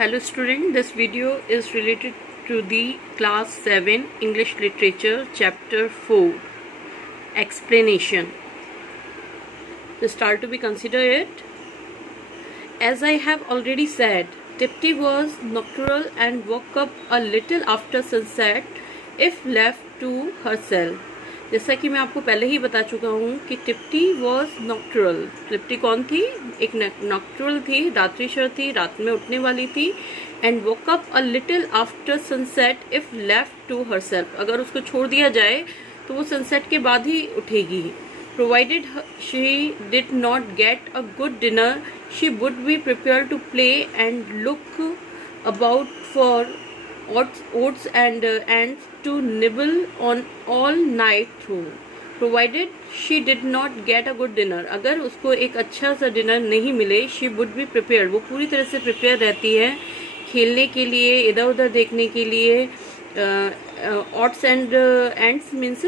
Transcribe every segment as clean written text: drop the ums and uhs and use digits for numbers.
Hello student, this video is related to the class 7 English Literature chapter 4 explanation. The start to be considered. As I have already said, Tipti was nocturnal and woke up a little after sunset if left to herself. जैसा कि मैं आपको पहले ही बता चुका हूँ कि टिप्टी was नॉक्टरल. टिप्टी कौन थी? एक नॉक्टरल थी, रात्रिशर थी, रात में उठने वाली थी. And woke up a little after sunset if left to herself. अगर उसको छोड़ दिया जाए तो वो सनसेट के बाद ही उठेगी. Provided she did not get a good dinner she would be prepare to play and look about for oats and ants to nibble on all night through. Provided she did not get a good dinner. अगर उसको एक अच्छा सा dinner नहीं मिले, she would be prepared. वो पूरी तरह से प्रिपेयर रहती है खेलने के लिए, इधर उधर देखने के लिए. ऑट्स एंड एंड्स मीन्स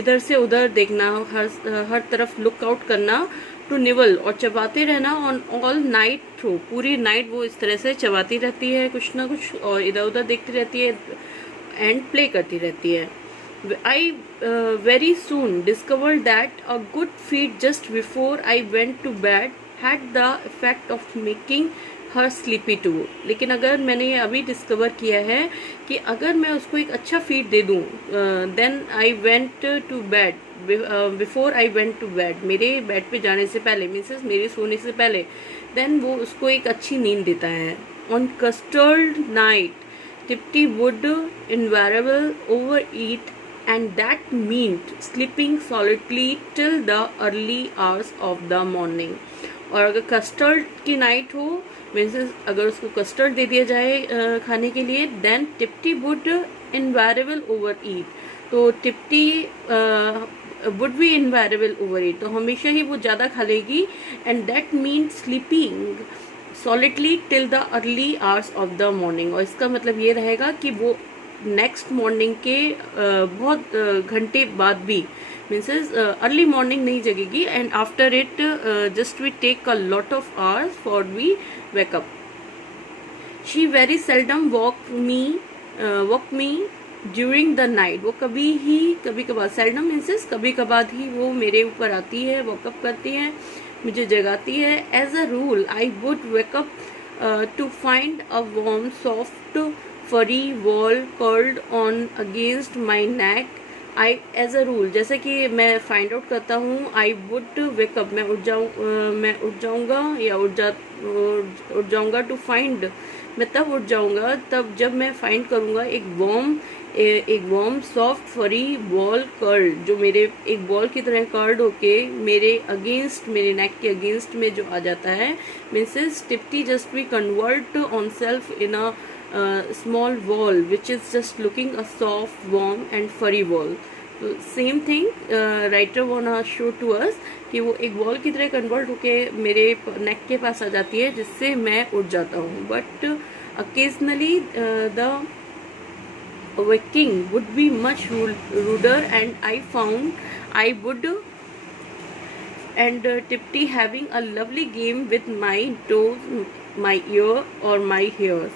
इधर से उधर देखना, हर तरफ लुक आउट करना. टू निवल और चबाते रहना ऑन ऑल नाइट थ्रू. पूरी नाइट वो इस तरह से चबाती रहती है कुछ ना कुछ और इधर उधर देखती रहती है एंड प्ले करती रहती है. I very soon discovered that a good feed just before I went to bed had the effect of making her sleepy too. लेकिन अगर मैंने ये अभी डिस्कवर किया है कि अगर मैं उसको एक अच्छा फीड दे दूँ, then I went to bed before I went to bed, मेरे बेड पे जाने से पहले मीन्स मेरे सोने से पहले, देन वो उसको एक अच्छी नींद देता है. On custard night Tipty would invariable over eat and that meant sleeping solidly till the early hours of the morning. और अगर कस्टर्ड की नाइट हो मीन्स अगर उसको कस्टर्ड दे दिया जाए खाने के लिए, देन टिप्टी वुड इनवेरेबल ओवर ईट. तो टिप्टी वुड बी इनवेरेबल ओवर ईट, तो हमेशा ही वो ज़्यादा खा लेगी. And that mean sleeping solidly till the early hours of the morning. और इसका मतलब ये रहेगा कि वो नेक्स्ट मॉर्निंग के बहुत घंटे बाद भी मीन्स अर्ली मॉर्निंग नहीं जगेगी. And after it just we take a lot of hours for we wake up. She very seldom walk me during the night. वो कभी कभार, सेल्डम मीन्स कभी कभार ही वो मेरे ऊपर आती है, वॉकअप करती है, मुझे जगाती है. As a rule I would wake up to find a warm soft furry wall curled on against my neck. I as a rule, जैसे कि मैं फाइंड आउट करता हूँ, आई वुड वेकअप, मैं उठ जाऊँगा टू फाइंड, मैं तब उठ जाऊँगा तब जब मैं फाइंड करूँगा एक वार्म सॉफ्ट फरी बॉल कर्ड, जो मेरे एक बॉल की तरह कर्ड होके मेरे अगेंस्ट, मेरे नेक के अगेंस्ट में जो आ जाता है. Means Tipty just we convert on self in a small ball which is just looking a soft warm and furry ball. Same thing writer want to show to us कि वो एक बॉल की तरह कन्वर्ट होके मेरे नेक के पास आ जाती है जिससे मैं उठ जाता हूँ. But occasionally the waking would be much ruder and I found I would and Tipti having a lovely game with my toes, my ear or my hairs.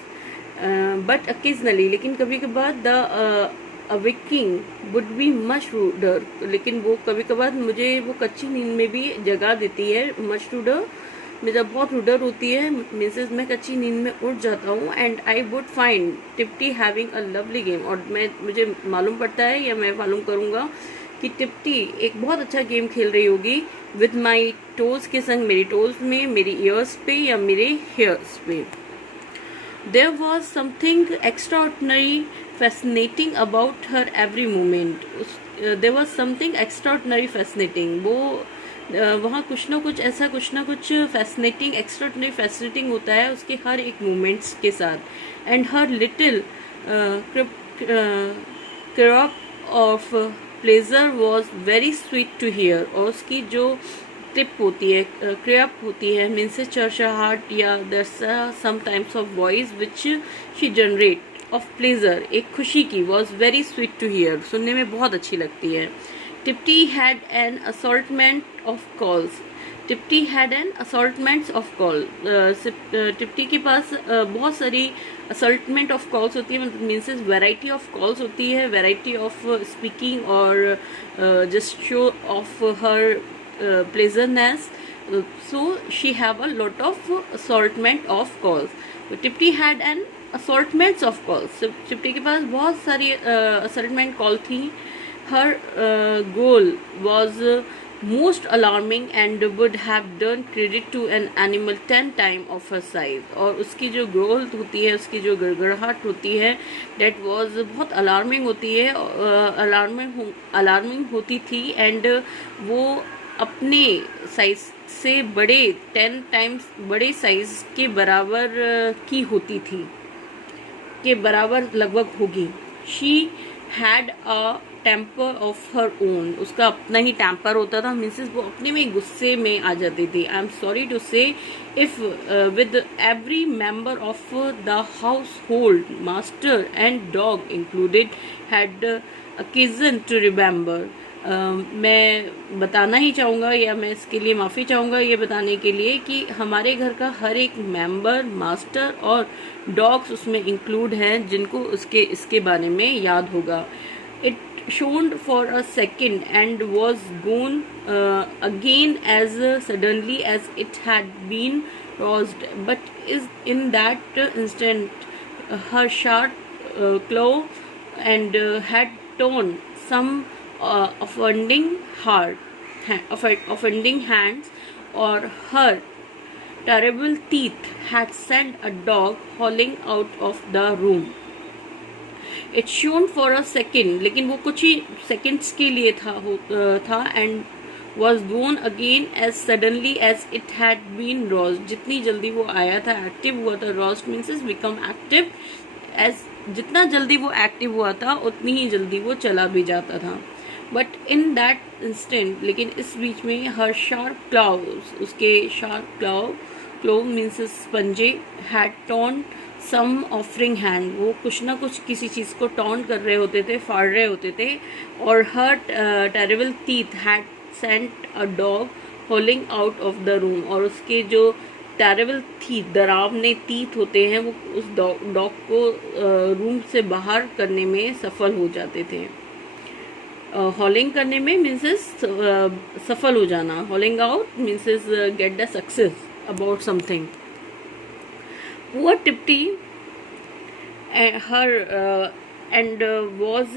But occasionally, लेकिन कभी कभार the waking would be much ruder, लेकिन वो कभी कभार मुझे वो कच्ची नींद में भी जगा देती है. much ruder में जब बहुत रुडर होती है मीन्स मैं कच्ची नींद में उठ जाता हूँ. And I would find Tipty having a lovely game, और मुझे मालूम पड़ता है या मैं मालूम करूँगा कि टिप्टी एक बहुत अच्छा गेम खेल रही होगी विद माई टोज के संग, मेरी टोज में, मेरी ईयर्स पे या मेरे हेयर्स पे. There was something extraordinary fascinating about her every moment. There was something extraordinary fascinating, वो वहाँ कुछ ना कुछ फैसिनेटिंग, एक्स्ट्राऑर्डिनरी फैसिनेटिंग होता है उसके हर एक मोमेंट्स के साथ. And her little crop of pleasure was very sweet to hear. और उसकी जो टिप होती है, क्रैप होती है मीन्स चरचराहट या there's some times of voice which she generate of pleasure, एक खुशी की, was very sweet to hear, सुनने में बहुत अच्छी लगती है. Tipti had an assortment of calls. Tipty had an assortments of call. Tipty के पास बहुत सारी असॉल्टमेंट ऑफ कॉल्स होती है, मतलब मीन्स वैरायटी ऑफ कॉल्स होती है, वैरायटी ऑफ स्पीकिंग और just show of her pleasureness. So she have a lot of assortment of calls. So टिप्टी had an assortments of calls. So टिप्टी के पास बहुत सारी assortment call थी. Her goal was most alarming and would have done credit to an animal 10 times of her size. और उसकी जो growth होती है, उसकी जो गड़गड़ाहट होती है, that was बहुत अलार्मिंग होती है, अलार्मिंग होती थी. एंड वो अपने साइज से बड़े 10 टाइम्स बड़े साइज के बराबर की होती थी, के बराबर लगभग होगी. She had a temper of her own. उसका अपना ही टेम्पर होता था, मीन्स वो अपने में गुस्से में आ जाती थी. I am sorry to say if with every member of the household, master and dog included, had occasion to remember. मैं बताना ही चाहूँगा, या मैं इसके लिए माफ़ी चाहूँगा ये बताने के लिए कि हमारे घर का हर एक मेंबर, मास्टर और डॉग्स उसमें इंक्लूड हैं, जिनको इसके बारे में याद होगा. It shone for a second and was gone again as suddenly as it had been roused. But in that instant her sharp claw and had torn some offending hands, or her terrible teeth had sent a dog howling out of the room. It shone for a second, लेकिन वो कुछ ही seconds के लिए था. And was gone again as suddenly as it had been roast. जितनी जल्दी वो आया था, एक्टिव हुआ था. Roast means is become active. As जितना जल्दी वो एक्टिव हुआ था उतनी ही जल्दी वो चला भी जाता था. बट इन दैट इंस्टेंट, लेकिन इस बीच में हर शार्प क्लाव, उसके शार्प क्लो मीन्स पंजे, had torn some offering hand. वो कुछ ना कुछ किसी चीज़ को टॉन कर रहे होते थे, फाड़ रहे होते थे. और her terrible teeth had sent a dog howling out of the room. और उसके जो टेरिबल टीथ, डरावने टीथ होते हैं, वो उस डॉग को रूम से बाहर करने में सफल हो जाते थे. हॉलिंग करने में मीन्स सफल हो जाना. हॉलिंग out means get the success about something. Poor Tipti was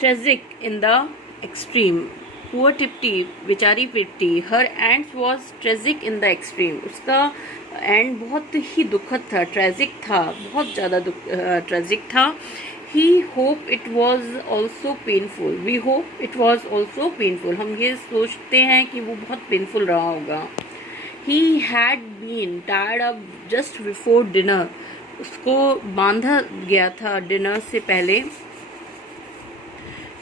tragic in the extreme. Poor Tipti, बेचारी Tipti, her end was tragic in the extreme. उसका एंड बहुत ही दुखद था, ट्रेजिक था, बहुत ज़्यादा ट्रेजिक था. He hope it was also painful. We hope it was also painful. हम ये सोचते हैं कि वो बहुत पेनफुल रहा होगा. He had been tied up just before dinner. उसको बांधा गया था डिनर से पहले.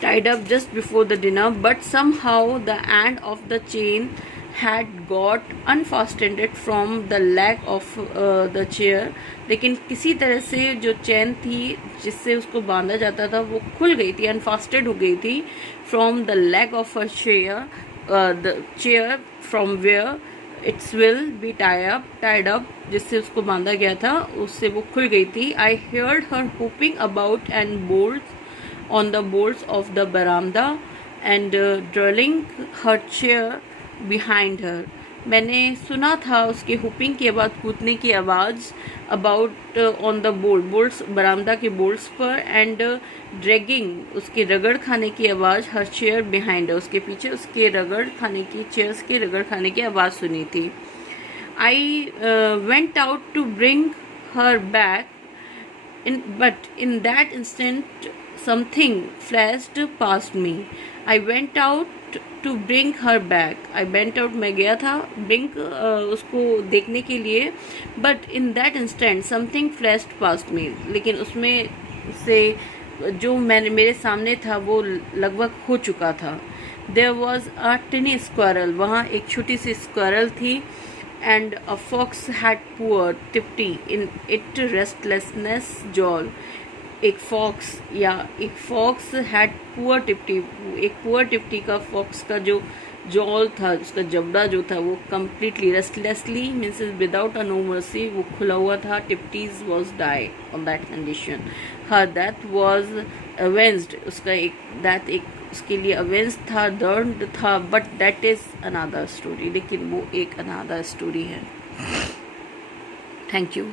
Tied up just before the dinner, but somehow the end of the chain had got unfastened from the leg of the chair. लेकिन किसी तरह से जो चेन थी जिससे उसको बांधा जाता था वो खुल गई थी, अनफास्टेड हो गई थी. From the leg of a chair, the chair from where it's will be tied up, जिससे उसको बांधा गया था उससे वो खुल गई थी. I heard her hopping about and bolts on the bolts of the बरामदा and drilling her chair behind her. मैंने सुना था उसके हुपिंग के बाद कूदने की आवाज़, अबाउट ऑन द बोल्ट्स बरामदा के बोल्ट्स पर, एंड ड्रैगिंग उसके रगड़ खाने की आवाज़, हर चेयर बिहाइंड उसके पीछे उसके रगड़ खाने की, चेयर्स के रगड़ खाने की आवाज़ सुनी थी. I went out to bring her back, but in that instant something flashed past me. I went out to bring her back. I went out, मैं गया था, ब्रिंग उसको देखने के लिए. But in that instant something flashed past me, लेकिन उसमें से जो मेरे सामने था वो लगभग हो चुका था. There was a tiny squirrel, वहाँ एक छोटी सी स्क्वायरल थी. And a fox had poor Tipty in it restlessness jowl. एक फॉक्स हैड पुअर टिप्टी, एक पुअर टिप्टी का फॉक्स का जो जॉल था, उसका जबड़ा जो था वो completely restlessly means without a no mercy वो खुला हुआ था. Tipty's was die on that condition. Her that was avenged, उसका एक दैट एक उसके लिए अवेंस था, दर्द था, but that is another story. लेकिन वो एक अनदर स्टोरी है. Thank you.